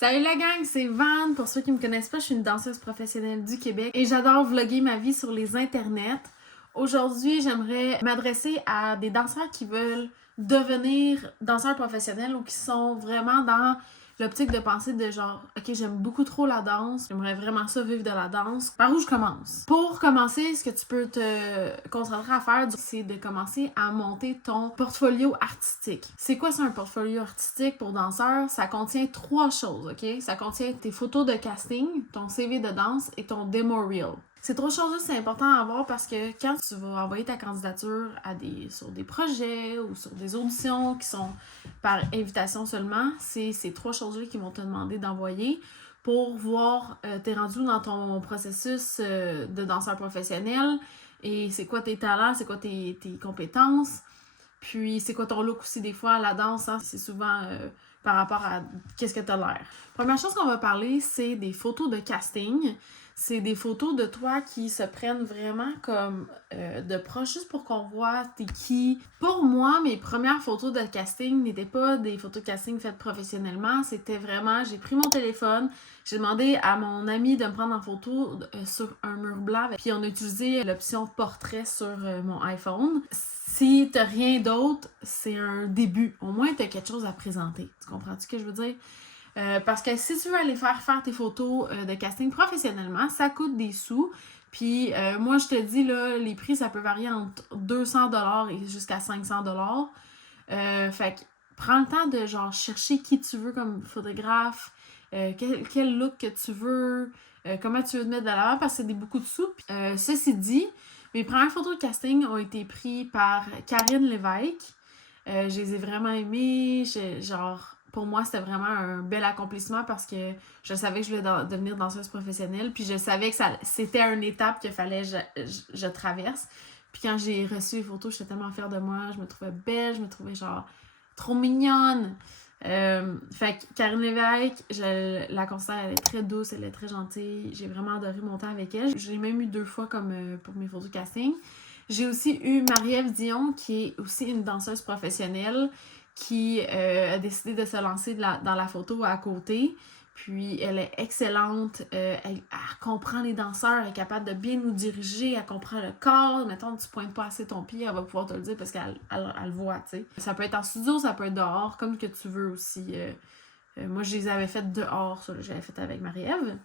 Salut la gang, c'est Van. Pour ceux qui me connaissent pas, je suis une danseuse professionnelle du Québec et j'adore vlogger ma vie sur les internets. Aujourd'hui, j'aimerais m'adresser à des danseurs qui veulent devenir danseurs professionnels ou qui sont vraiment dans l'optique de penser de genre, ok, j'aime beaucoup trop la danse, j'aimerais vraiment ça vivre de la danse. Par où je commence? Pour commencer, ce que tu peux te concentrer à faire, c'est de commencer à monter ton portfolio artistique. C'est quoi ça, un portfolio artistique pour danseur? Ça contient 3 choses, ok? Ça contient tes photos de casting, ton CV de danse et ton demo reel. Ces 3 choses-là, c'est important à avoir parce que quand tu vas envoyer ta candidature sur des projets ou sur des auditions qui sont par invitation seulement, c'est ces 3 choses-là qui vont te demander d'envoyer pour voir t'es rendu dans ton processus de danseur professionnel et c'est quoi tes talents, c'est quoi tes compétences, puis c'est quoi ton look aussi des fois. La danse, hein, c'est souvent par rapport à qu'est-ce que t'as l'air. Première chose qu'on va parler, c'est des photos de casting. C'est des photos de toi qui se prennent vraiment comme de proche, juste pour qu'on voit t'es qui. Pour moi, mes premières photos de casting n'étaient pas des photos de casting faites professionnellement. C'était vraiment, j'ai pris mon téléphone, j'ai demandé à mon ami de me prendre en photo sur un mur blanc. Puis on a utilisé l'option portrait sur mon iPhone. Si t'as rien d'autre, c'est un début. Au moins, t'as quelque chose à présenter. Tu comprends-tu ce que je veux dire? Parce que si tu veux aller faire tes photos de casting professionnellement, ça coûte des sous. Puis moi, je te dis, là, les prix, ça peut varier entre 200$ et jusqu'à 500$. Fait que prends le temps de genre chercher qui tu veux comme photographe, quel look que tu veux, comment tu veux te mettre de l'avant parce que c'est beaucoup de sous. Ceci dit, mes premières photos de casting ont été prises par Karine Lévesque. Je les ai vraiment aimées. Pour moi, c'était vraiment un bel accomplissement parce que je savais que je voulais devenir danseuse professionnelle. Puis je savais que c'était une étape qu'il fallait que je traverse. Puis quand j'ai reçu les photos, j'étais tellement fière de moi. Je me trouvais belle, je me trouvais genre trop mignonne. Fait que Karine Lévesque, je la considère, elle est très douce, elle est très gentille. J'ai vraiment adoré mon temps avec elle. Je l'ai même eu 2 fois comme pour mes photos casting. J'ai aussi eu Marie-Ève Dion, qui est aussi une danseuse professionnelle, qui a décidé de se lancer dans la photo à côté. Puis elle est excellente, elle comprend les danseurs, elle est capable de bien nous diriger, elle comprend le corps. Mettons, tu pointes pas assez ton pied, elle va pouvoir te le dire parce qu'elle le voit, tu sais. Ça peut être en studio, ça peut être dehors, comme que tu veux aussi. Moi, je les avais faites dehors, ça, j'avais fait avec Marie-Ève.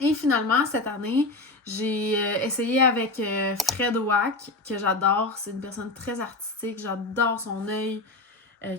Et finalement, cette année, j'ai essayé avec Fred Wack, que j'adore. C'est une personne très artistique, j'adore son œil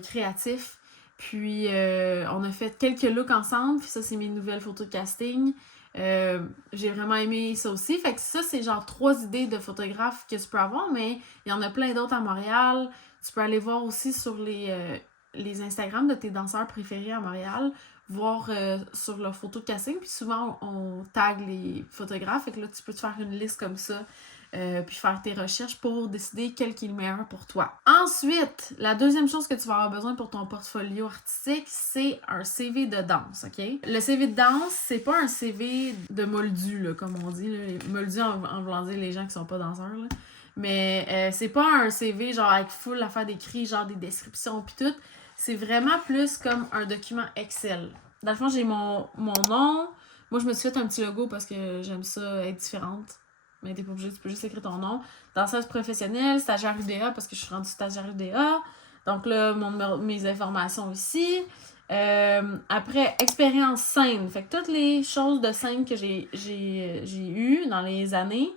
créatif. Puis, on a fait quelques looks ensemble. Puis ça, c'est mes nouvelles photos de casting. J'ai vraiment aimé ça aussi. Fait que ça, c'est genre 3 idées de photographes que tu peux avoir. Mais il y en a plein d'autres à Montréal. Tu peux aller voir aussi sur les Instagram de tes danseurs préférés à Montréal. Voir sur leurs photos de casting. Puis souvent, on tag les photographes. Fait que là, tu peux te faire une liste comme ça. Puis faire tes recherches pour décider quel qui est le meilleur pour toi. Ensuite, la deuxième chose que tu vas avoir besoin pour ton portfolio artistique, c'est un CV de danse, ok? Le CV de danse, c'est pas un CV de moldu, là, comme on dit. Là. Moldu en voulant dire les gens qui sont pas danseurs, là. Mais c'est pas un CV genre avec full affaire d'écrit, genre des descriptions pis tout. C'est vraiment plus comme un document Excel. Dans le fond, j'ai mon nom. Moi, je me suis fait un petit logo parce que j'aime ça être différente. Mais t'es pas obligé, tu peux juste écrire ton nom. Danseuse professionnelle, stagiaire UDA, parce que je suis rendue stagiaire UDA. Donc là, mes informations ici. Après, expérience scène. Fait que toutes les choses de scène que j'ai eues dans les années,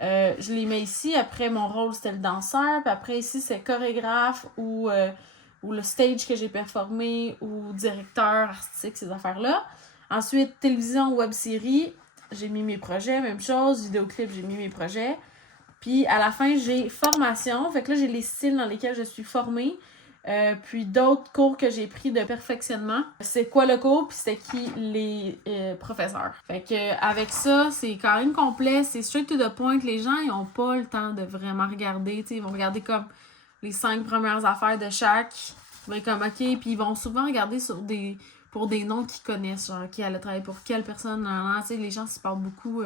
je les mets ici. Après, mon rôle, c'était le danseur. Puis après, ici, c'est chorégraphe ou le stage que j'ai performé ou directeur artistique, ces affaires-là. Ensuite, télévision, web-série. J'ai mis mes projets, même chose. Vidéoclip, j'ai mis mes projets. Puis à la fin, j'ai formation. Fait que là, j'ai les styles dans lesquels je suis formée. Puis d'autres cours que j'ai pris de perfectionnement. C'est quoi le cours, puis c'est qui les professeurs. Fait que avec ça, c'est quand même complet. C'est straight to the point. Les gens, ils ont pas le temps de vraiment regarder. T'sais, ils vont regarder comme les 5 premières affaires de chaque. Ils vont être comme OK. Puis ils vont souvent regarder pour des noms qu'ils connaissent, genre qui allait travailler pour quelle personne, tu sais, les gens s'y parlent beaucoup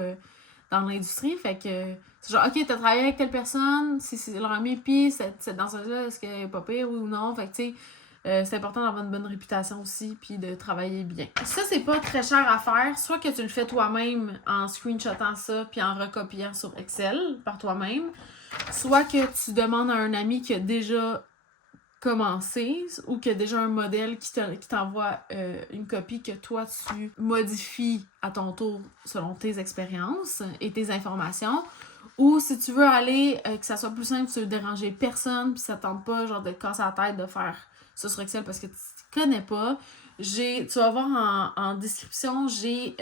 dans l'industrie, fait que c'est genre, OK, t'as travaillé avec telle personne, si c'est leur ami, puis cette danseuse-là, est-ce qu'elle est pas pire, oui ou non, fait que tu sais, C'est important d'avoir une bonne réputation aussi, puis de travailler bien. Ça, c'est pas très cher à faire. Soit que tu le fais toi-même en screenshotant ça, puis en recopiant sur Excel par toi-même. Soit que tu demandes à un ami qui a déjà commencé ou qui a déjà un modèle qui t'envoie une copie que toi, tu modifies à ton tour selon tes expériences et tes informations. Ou si tu veux aller, que ça soit plus simple, tu veux déranger personne, puis ça ne tente pas genre de te casser la tête de faire ça sur Excel parce que tu ne connais pas. Tu vas voir en description, j'ai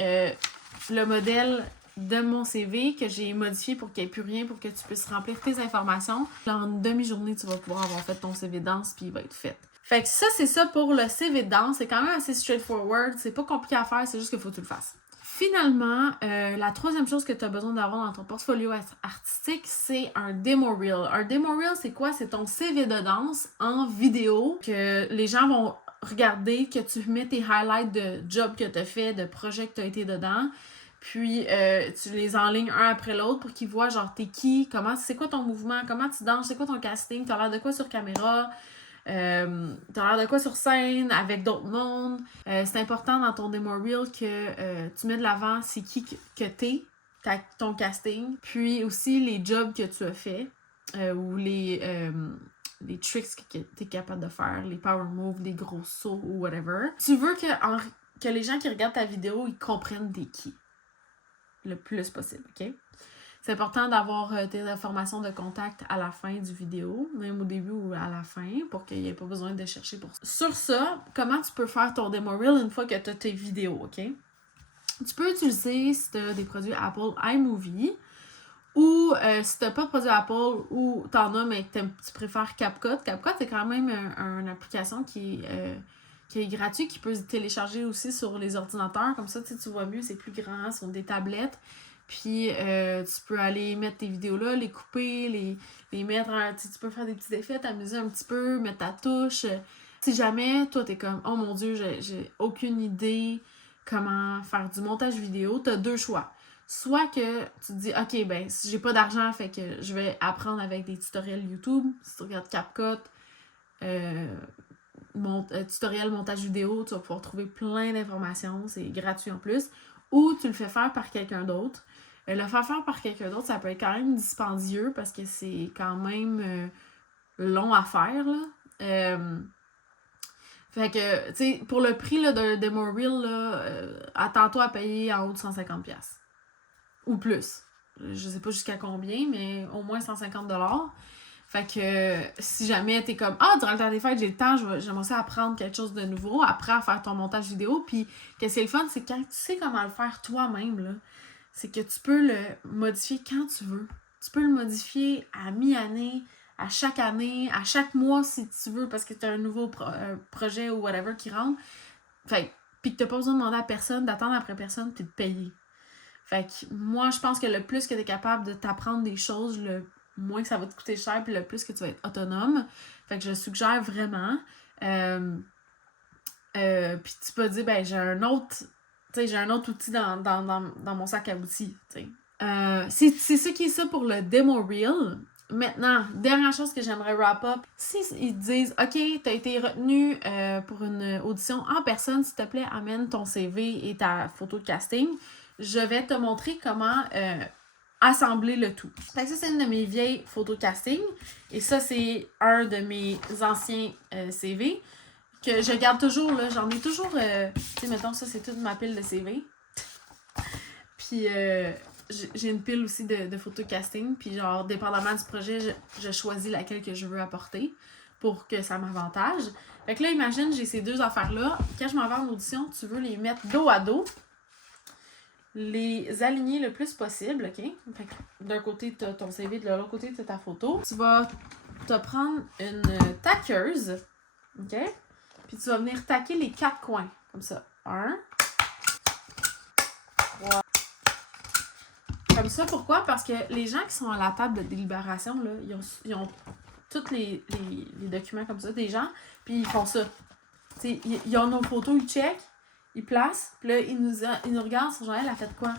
le modèle de mon CV que j'ai modifié pour qu'il n'y ait plus rien, pour que tu puisses remplir tes informations. En une demi-journée, tu vas pouvoir avoir fait ton CV de danse, puis il va être fait. Fait que ça, c'est ça pour le CV de danse. C'est quand même assez straightforward. C'est pas compliqué à faire, c'est juste qu'il faut que tu le fasses. Finalement, la troisième chose que tu as besoin d'avoir dans ton portfolio artistique, c'est un demo reel. Un demo reel, c'est quoi? C'est ton CV de danse en vidéo que les gens vont regarder, que tu mets tes highlights de jobs que tu as fait, de projets que tu as été dedans. Puis, tu les enlignes un après l'autre pour qu'ils voient, genre, t'es qui, c'est quoi ton mouvement, comment tu danses, c'est quoi ton casting, t'as l'air de quoi sur caméra, t'as l'air de quoi sur scène, avec d'autres mondes. C'est important dans ton demo reel que tu mets de l'avant c'est qui que t'es, ton casting, puis aussi les jobs que tu as fait, ou les tricks que t'es capable de faire, les power moves, les gros sauts ou whatever. Tu veux que les gens qui regardent ta vidéo, ils comprennent t'es qui. Le plus possible, ok? C'est important d'avoir tes informations de contact à la fin du vidéo, même au début ou à la fin, pour qu'il n'y ait pas besoin de chercher pour ça. Sur ça, comment tu peux faire ton demo reel une fois que tu as tes vidéos, ok? Tu peux utiliser, si tu as des produits Apple, iMovie, ou si tu n'as pas de produits Apple, ou tu en as, mais que tu préfères CapCut. CapCut, c'est quand même une application qui est gratuite, qui peut se télécharger aussi sur les ordinateurs. Comme ça, tu vois mieux, c'est plus grand, sur des tablettes. Puis, tu peux aller mettre tes vidéos là, les couper, les mettre, tu peux faire des petits effets, t'amuser un petit peu, mettre ta touche. Si jamais, toi, t'es comme, oh mon Dieu, j'ai aucune idée comment faire du montage vidéo, t'as deux choix. Soit que tu te dis, ok, ben, si j'ai pas d'argent, fait que je vais apprendre avec des tutoriels YouTube. Si tu regardes CapCut, tutoriel montage vidéo, tu vas pouvoir trouver plein d'informations, c'est gratuit en plus. Ou tu le fais faire par quelqu'un d'autre. Le faire par quelqu'un d'autre, ça peut être quand même dispendieux parce que c'est quand même long à faire, là. Fait que, tu sais, pour le prix là, d'un demo reel, là, attends-toi à payer en haut de 150$. Ou plus. Je sais pas jusqu'à combien, mais au moins 150$. Fait que si jamais t'es comme durant le temps des fêtes, j'ai le temps, j'aimerais ça apprendre quelque chose de nouveau, après à faire ton montage vidéo. Puis qu'est-ce qui est le fun, c'est quand tu sais comment le faire toi-même, là, c'est que tu peux le modifier quand tu veux. Tu peux le modifier à mi-année, à chaque année, à chaque mois si tu veux, parce que tu as un nouveau projet ou whatever qui rentre. Fait puis que t'as pas besoin de demander à personne, d'attendre après personne, puis de payer. Fait que moi, je pense que le plus que tu es capable de t'apprendre des choses, le moins que ça va te coûter cher, puis le plus que tu vas être autonome. Fait que je suggère vraiment. Puis tu peux dire, ben j'ai un autre outil dans mon sac à outils. C'est ça qui est ça pour le demo reel. Maintenant, dernière chose que j'aimerais wrap up, si ils te disent, ok, t'as été retenu pour une audition en personne, s'il te plaît, amène ton CV et ta photo de casting. Je vais te montrer comment assembler le tout. Fait que ça, c'est une de mes vieilles photos de casting. Et ça, c'est un de mes anciens CV que je garde toujours, là. J'en ai toujours, tu sais, mettons, ça, c'est toute ma pile de CV. Puis, j'ai une pile aussi de photos de casting. Puis, genre, dépendamment du projet, je choisis laquelle que je veux apporter pour que ça m'avantage. Fait que là, imagine, j'ai ces deux affaires-là. Quand je m'en vais en audition, tu veux les mettre dos à dos. Les aligner le plus possible, ok? Fait que d'un côté, tu as ton CV, de l'autre côté, tu as ta photo. Tu vas te prendre une taqueuse, ok? Puis tu vas venir taquer les 4 coins, comme ça. 1, 3. Comme ça, pourquoi? Parce que les gens qui sont à la table de délibération, là, ils ont tous les documents comme ça, des gens, puis ils font ça. T'sais, ils ont nos photos, ils checkent, ils placent, puis là, ils nous regardent sur genre, elle a fait quoi?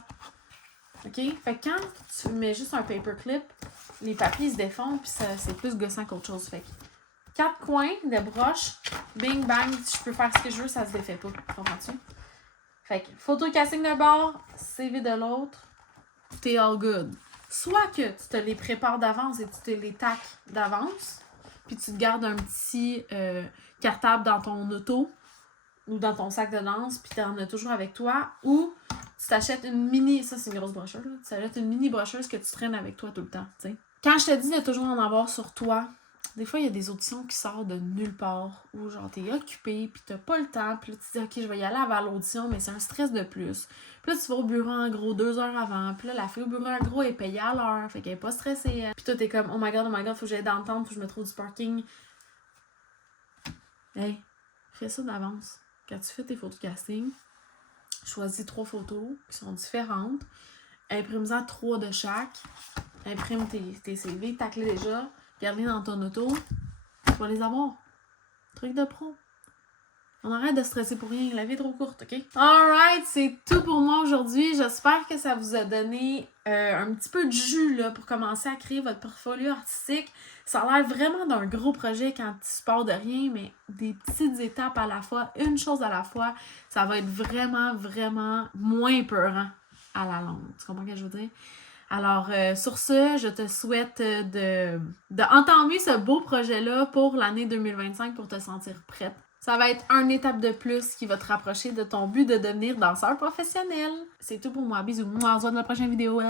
OK? Fait que quand tu mets juste un paperclip, les papiers se défont, puis c'est plus gossant qu'autre chose. Fait que 4 coins de broche. Bing, bang, je peux faire ce que je veux, ça se défait pas. Comprends-tu? Fait que photo casting d'un bord, CV de l'autre, t'es all good. Soit que tu te les prépares d'avance et tu te les tacs d'avance, puis tu te gardes un petit cartable dans ton auto ou dans ton sac de danse, puis t'en as toujours avec toi, ou tu t'achètes une mini, ça c'est une grosse brocheuse, là. Tu t'achètes une mini brocheuse que tu traînes avec toi tout le temps, tu sais. Quand je te dis de toujours en avoir sur toi, des fois il y a des auditions qui sortent de nulle part, où genre t'es occupé, puis t'as pas le temps, puis là tu te dis ok je vais y aller avant l'audition, mais c'est un stress de plus. Puis là tu vas au bureau en gros 2 heures avant, puis là la fille au bureau en gros est payée à l'heure, fait qu'elle est pas stressée. Puis toi t'es comme oh my god, faut que j'aille dans le temps, faut que je me trouve du parking. Hey, fais ça d'avance. Quand tu fais tes photos casting, choisis 3 photos qui sont différentes, imprime-en 3 de chaque, imprime tes CV, tacle-les déjà, garde-les dans ton auto, tu vas les avoir. Truc de pro. On arrête de stresser pour rien, la vie est trop courte, ok? Alright, c'est tout pour moi aujourd'hui. J'espère que ça vous a donné un petit peu de jus là, pour commencer à créer votre portfolio artistique. Ça a l'air vraiment d'un gros projet quand tu pars de rien, mais des petites étapes à la fois, une chose à la fois, ça va être vraiment, vraiment moins peurant à la longue. Tu comprends ce que je veux dire? Alors, sur ce, je te souhaite de entamer ce beau projet-là pour l'année 2025 pour te sentir prête. Ça va être une étape de plus qui va te rapprocher de ton but de devenir danseur professionnel. C'est tout pour moi. Bisous. On se voit dans la prochaine vidéo.